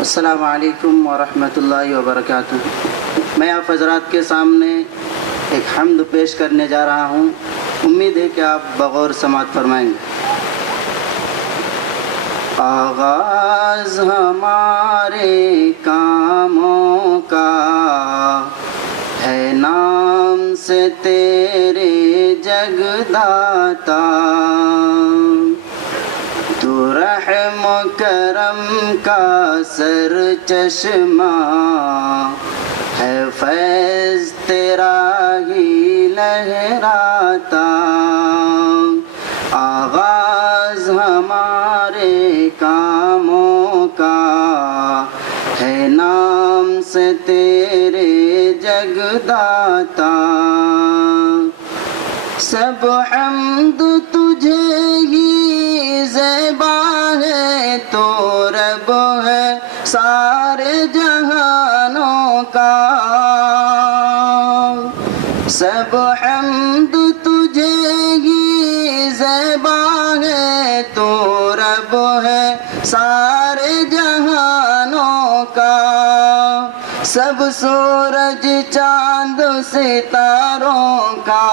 السلام علیکم ورحمۃ اللہ وبرکاتہ۔ میں آپ حضرات کے سامنے ایک حمد پیش کرنے جا رہا ہوں، امید ہے کہ آپ بغور سماعت فرمائیں گے۔ آغاز ہمارے کاموں کا ہے نام سے تیرے جگداتا، تو رحم و کرم کا سر چشمہ ہے، فیض تیرا ہی لہراتا۔ آغاز ہمارے کاموں کا ہے نام سے تیرے جگداتا، سب حمد تجھے ہی زیبا ہے، تو رب ہے سارے جہانوں کا۔ سب حمد تجھے ہی زیبا ہے، تو رب ہے سارے جہانوں کا۔ سب سورج چاند ستاروں کا،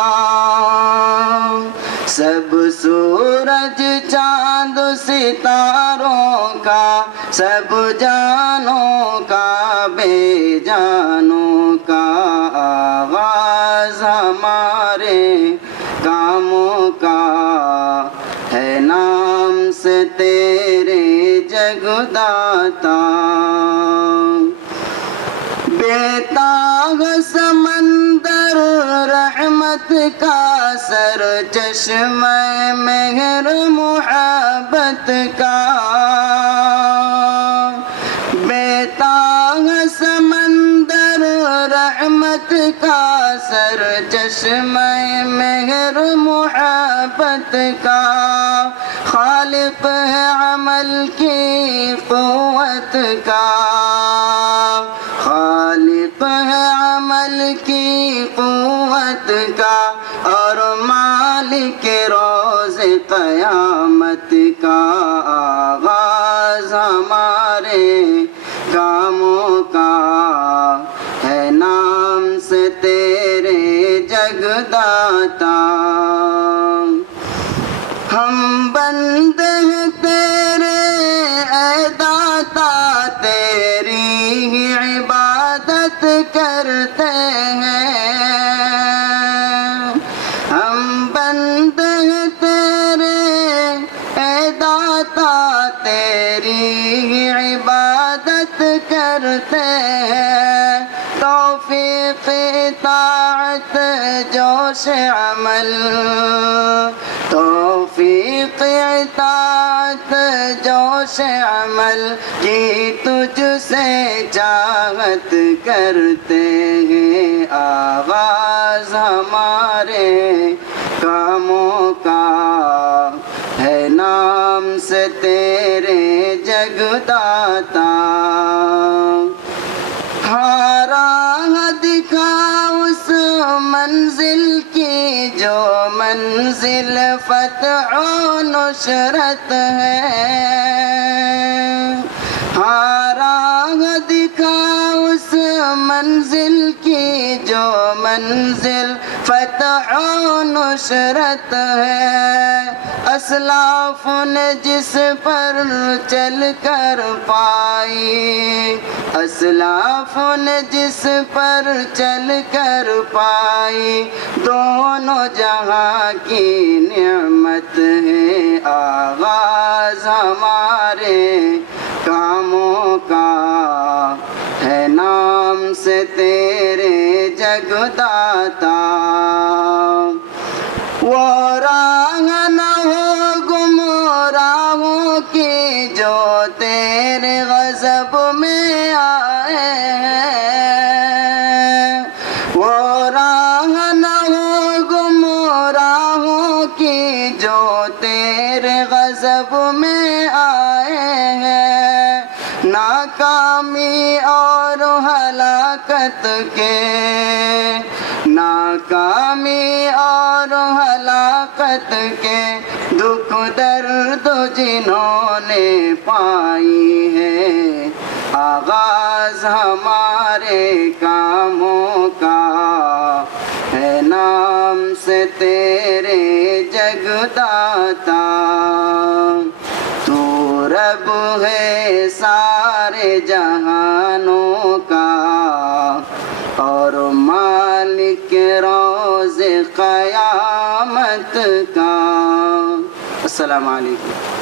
سب سورج چاند ستاروں کا، سب جانوں کا بے جانوں کا۔ آغاز ہمارے کاموں کا ہے نام سے تیرے جگداتا، بےتاب سمندر رحمت کا سر چشمہ مہر محبت کا، بےتاب سمندر رحمت کا سر چشمہ مہر محبت کا۔ خالق ہے عمل کی قوت کا، خالق ہے عمل کی قوت کا، اور مالک روز قیامت کا۔ آغاز ہمارے کاموں کا ہے نام سے تیرے جگداتا، ہم بندے ہیں تیرے اے داتا، تیری ہی عبادت کرتے ہیں۔ ہم بندے ہیں تیرے اے داتا، تیری ہی عبادت کرتے ہیں۔ توفیق اطاعت جوش عمل، توفیق اطاعت جوش عمل کی تجھ سے چاہت کرتے ہیں۔ آغاز ہمارے کاموں کا ہے نام سے تیرے جگداتا، ہاں راہ دکھا اس منزل کی جو منزل فتح و نصرت ہے، ہاں راہ دکھا اس منزل کی جو منزل فتح و نصرت ہے۔ اسلاف نے جس پر چل کر پائی، اسلاف نے جس پر چل کر پائی، دونوں جہاں کی نعمت ہے۔ آغاز ہمارے کاموں کا ہے نام سے تیرے جگداتا، وہ راہ نہ ہو گمراہوں کی جو تیرے غضب میں آئے ہیں، وہ راہ نہ ہو گمراہوں کی جو تیرے غضب میں آئے ہیں۔ ناکامی اور ہلاکت کے، ناکامی اور ہلاکت کے دکھ درد جنہوں نے پائی ہے، آغاز ہمارے کاموں کا ہے نام سے تیرے جگداتا، تو رب ہے سارے جہانوں کا اور مالک روز قیامت کا۔ السلام علیکم۔